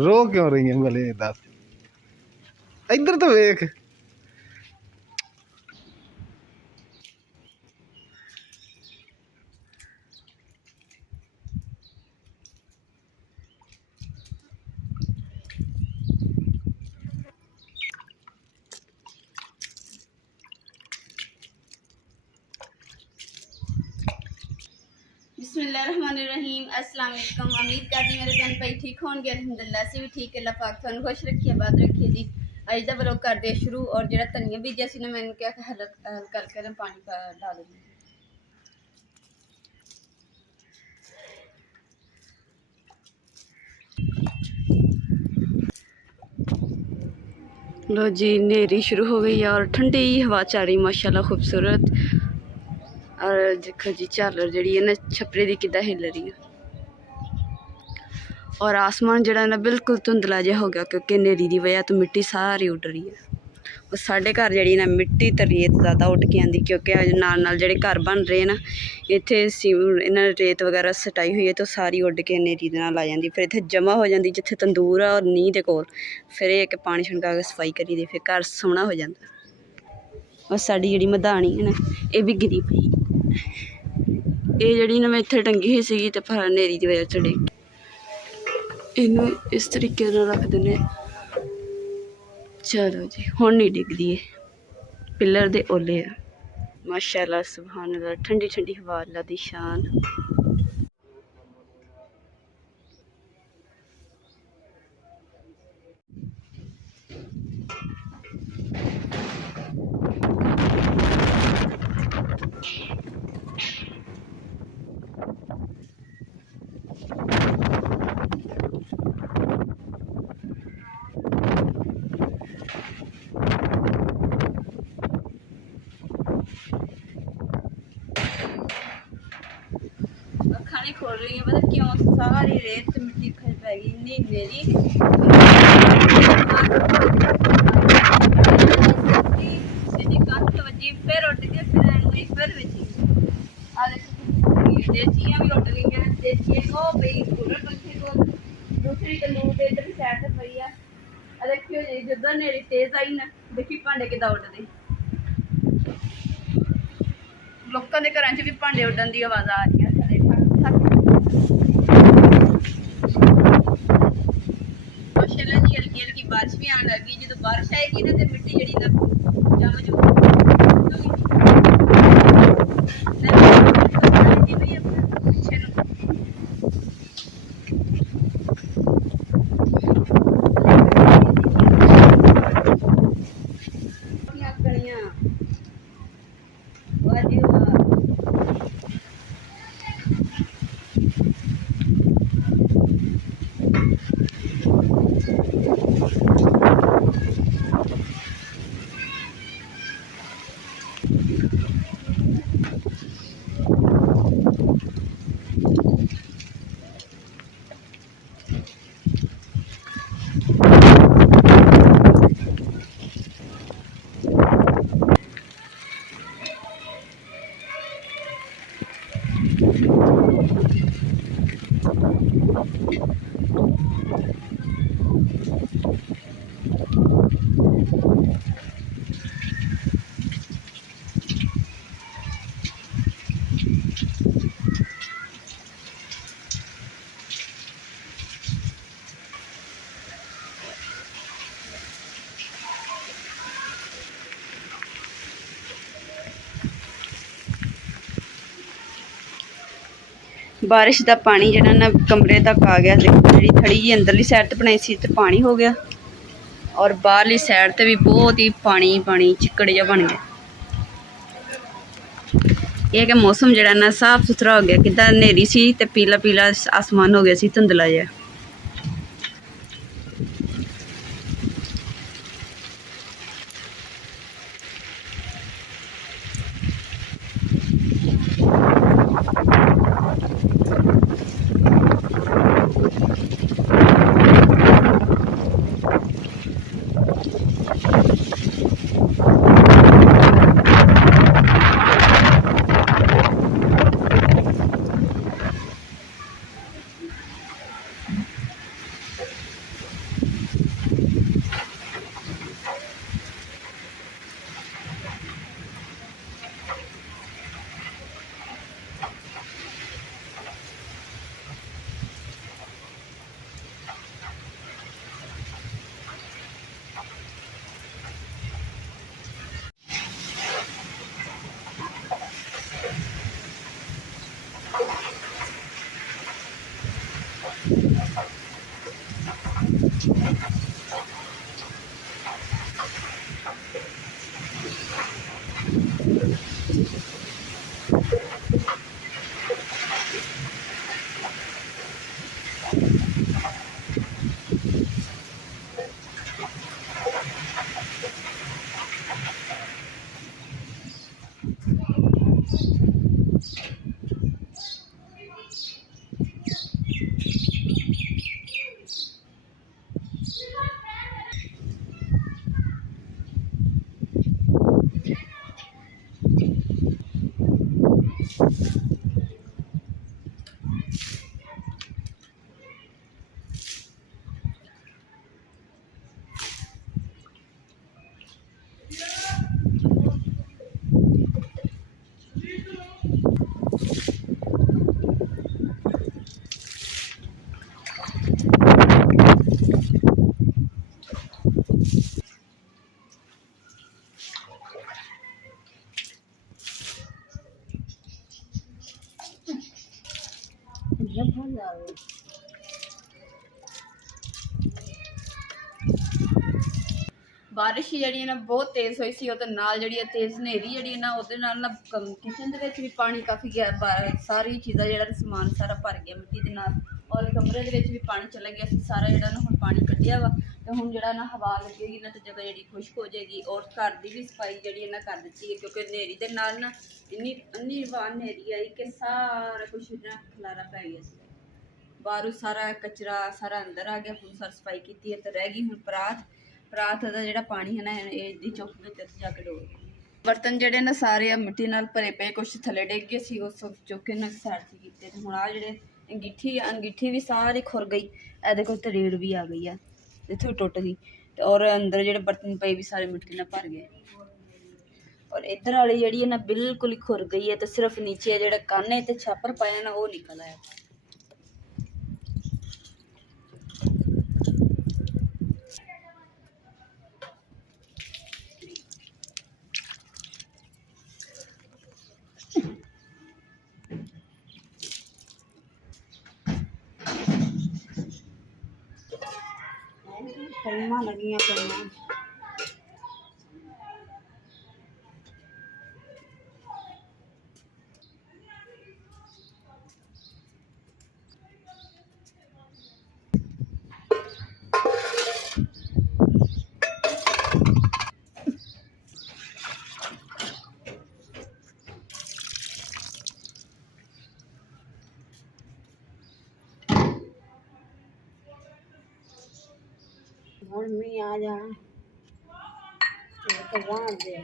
रो क्यों रही है भले दस इधर तो वेख बिस्मिल्लाहिर्रहमानिर्रहीम अस्सलाम वालेकुम। उम्मीद करती मेरे बहन भाई ठीक होंगे। अल्हम्दुलिल्लाह से भी ठीक। अल्लाह पाक तुहानू खुश रखिए आबाद रखिए जी। अज का व्लॉग करते शुरू और जो धनिया बीजा सी ना मैंने क्या हल करके ना पानी डाल दूँ। लो जी नेरी शुरू हो गई है और ठंडी हवा चल रही माशाल्लाह खूबसूरत। और देखो जी झालर जी है ना छपरे की किदा हिल रही है और आसमान जड़ा ना बिल्कुल धुंधला जहा हो गया क्योंकि नेरी की वजह तो मिट्टी सारी उड़ रही है। और साढ़े घर जी ना मिट्टी तो रेत ज़्यादा उठ के आती क्योंकि अज नाल नाल जेह्ड़े घर बन रहे ना इत्थे इन्होंने रेत वगैरह सटाई हुई है तो सारी उड़ के नेरी दे नाल आ जाती फिर इत्थे जमा हो जाती जिथे तंदूर है और नींह दे कोल फिर ये पानी छनका के सफाई करी दे फिर घर सोहना हो जाता। और साड़ी जी मधानी है ना ये भी गिरी पई ये जी ना मैं इत्थे टंगी हुई सी तो फिर नेरी की वजह चढ़े इनू इस तरीके रख देने। चलो जी हुण नहीं डिगदी है पिलर दे ओले है माशाल्लाह सुभान अल्लाह ठंडी ठंडी हवा अल्लाह दी शान। खाने खोल रही है पता क्यों सारी रेत मिट्टी खल पै गई इन्नी मेरी वजी फिर उठ के फिर देचियां भी उठ गई देचियां को पई कूलर पंखे को दूसरी तंदूर के इधर साइड से पई है। देखियो जी जिधर नेरी तेज आई ना देखी भांडे किदा उड़दे लोगों के घर भी भांडे उड़न की आवाज़ आ रही है। माशाल्लाह जी हल्की हल्की बारिश भी आने लगी जो बारिश आएगी ना तो मिट्टी जी जम बारिश का पानी जरा ना कमरे तक आ गया। देखो जी थड़ी जी अंदरली साइड तो बनाई सी तो पानी हो गया और बाहरली साइड ते भी बहुत ही पानी पानी चिकड़ जा बन गया। यह कि मौसम जरा ना साफ सुथरा हो गया कि नेरी सी ते पीला पीला आसमान हो गया सी धुंधला जहा। ਬਾਰਿਸ਼ ਜਿਹੜੀ ਨਾ ਬਹੁਤ ਤੇਜ਼ ਹੋਈ ਸੀ, ਉਹਦੇ ਨਾਲ ਜਿਹੜੀ ਤੇਜ਼ ਹਨੇਰੀ ਜਿਹੜੀ ਨਾ ਉਹਦੇ ਨਾਲ ਨਾ ਕਿਚਨ ਦੇ ਵਿੱਚ ਵੀ ਪਾਣੀ ਕਾਫੀ ਗਿਆ, ਸਾਰੀ ਚੀਜ਼ਾਂ ਜਿਹੜਾ ਸਮਾਨ ਸਾਰਾ ਭਰ ਗਿਆ ਮਿੱਟੀ ਦੇ ਨਾਲ, ਔਰ ਕਮਰੇ ਦੇ ਵਿੱਚ ਵੀ ਪਾਣੀ ਚਲਾ ਗਿਆ ਸੀ ਸਾਰਾ, ਜਿਹੜਾ ਨਾ ਹੁਣ ਪਾਣੀ ਕੱਢਿਆ ਵਾ ਤੇ ਹੁਣ ਜਿਹੜਾ ਨਾ ਹਵਾ ਲੱਗੇਗੀ ਨਾ ਤੇ ਜਗ੍ਹਾ ਜਿਹੜੀ ਖੁਸ਼ਕ ਹੋ ਜਾਏਗੀ। ਔਰ ਘਰ ਦੀ ਵੀ ਸਫਾਈ ਜਿਹੜੀ ਇਹਨਾਂ ਕਰ ਦਿੱਤੀ ਹੈ, ਕਿਉਂਕਿ ਹਨੇਰੀ ਦੇ ਨਾਲ ਨਾ ਇੰਨੀ ਵਾਰ ਹਨੇਰੀ ਆਈ ਕਿ ਸਾਰਾ ਕੁਛ ਨਾ ਖਲਾਰਾ ਪੈ ਗਿਆ ਸੀ, ਬਾਹਰੋਂ ਸਾਰਾ ਕਚਰਾ ਸਾਰਾ ਅੰਦਰ ਆ ਗਿਆ। ਹੁਣ ਸਾਰੀ ਸਫਾਈ ਕੀਤੀ ਹੈ ਤੇ ਰਹਿ ਗਈ ਹੁਣ ਪਰਾਤ ਦਾ ਜਿਹੜਾ ਪਾਣੀ ਹੈ ਨਾ ਇਹ ਦੀ ਚੌਕ ਵਿੱਚ ਜਾ ਕੇ ਡੋਲ। ਬਰਤਨ ਜਿਹੜੇ ਨਾ ਸਾਰੇ ਆ ਮਿੱਟੀ ਨਾਲ ਭਰੇ ਪਏ, ਕੁਛ ਥੱਲੇ ਡਿੱਗ ਗਏ ਸੀ, ਉਸ ਚੁੱਕ ਕੇ ਨਾ ਸਾਈਡ 'ਤੇ ਕੀਤੇ ਤੇ ਹੁਣ ਆ ਜਿਹੜੇ ਅੰਗੀਠੀ ਵੀ ਸਾਰੀ ਖੁਰ ਗਈ, ਇਹਦੇ ਕੋਲ ਤਰੇੜ ਵੀ ਆ ਗਈ ਆ, ਇੱਥੋਂ ਟੁੱਟ ਗਈ ਤੇ ਔਰ ਅੰਦਰ ਜਿਹੜੇ ਬਰਤਨ ਪਏ ਵੀ ਸਾਰੇ ਮਿੱਟੀ ਨਾਲ ਭਰ ਗਏ। ਔਰ ਇੱਧਰ ਵਾਲੀ ਜਿਹੜੀ ਹੈ ਨਾ ਬਿਲਕੁਲ ਹੀ ਖੁਰ ਗਈ ਹੈ ਤੇ ਸਿਰਫ ਨੀਚੇ ਜਿਹੜਾ ਕਾਨੇ ਤੇ ਛਾਪਰ ਪਾਇਆ ਨਾ ਉਹ ਨਿਕਲ ਆਇਆ। कलमा लगी कलमा मी आ जाना तो दे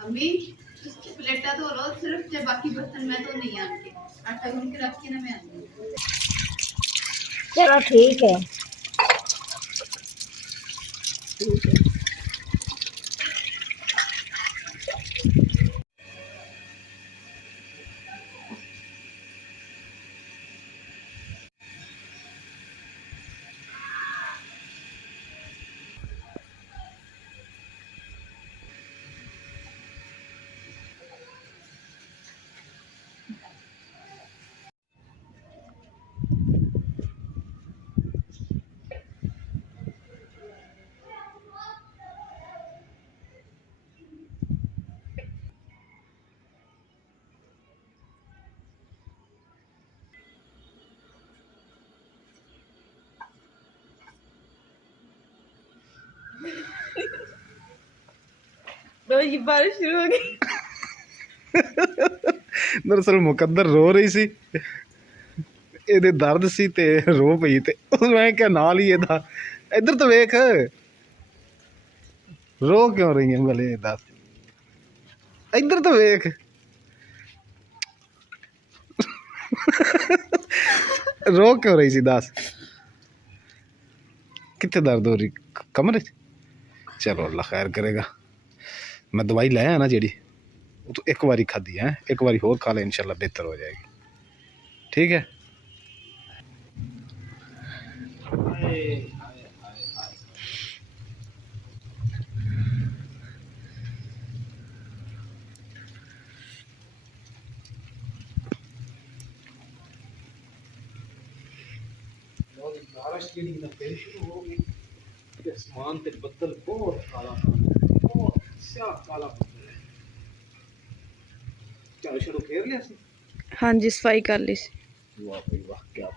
अम्मी प्लेटा धो लो सिर्फ, जब बाकी बर्तन मैं तो नहीं आके आटा गूंथ के रख के ना मैं आऊंगी। चलो ठीक है, ठीक है। रोज बारिश शुरू हो गई। दरअसल मुकद्दर रो रही सी, ਇਹਦੇ ਦਰਦ ਸੀ ਤੇ ਰੋ ਪਈ ਤੇ ਮੈਂ ਕਿਹਾ ਨਾਲ ਹੀ ਇਹਦਾ ਇੱਧਰ ਤਾਂ ਵੇਖ ਰੋ ਕਿਉਂ ਰਹੀ ਹੈ ਭਲੇ ਦੱਸ ਇੱਧਰ ਤਾਂ ਵੇਖ ਰੋ ਕਿਉਂ ਰਹੀ ਸੀ ਦੱਸ ਕਿੱਥੇ ਦਰਦ ਹੋ ਰਹੀ ਕਮਰੇ 'ਚ ਚਲੋ ਅੱਲਾ ਖੈਰ ਕਰੇਗਾ मैं दवाई लाया है ना जी वो तो एक बारी खाधी है एक बारी होर खा ले इंशाल्लाह बेहतर हो जाएगी ठीक है बारिश जी फिर शुरू हो गई आसमान ते बदल बहुत काला बहुत स्याह काला बदल है झाड़ू शाड़ू फेर लिया सी हाँ जी सफाई कर ली सी वाह भाई वाह क्या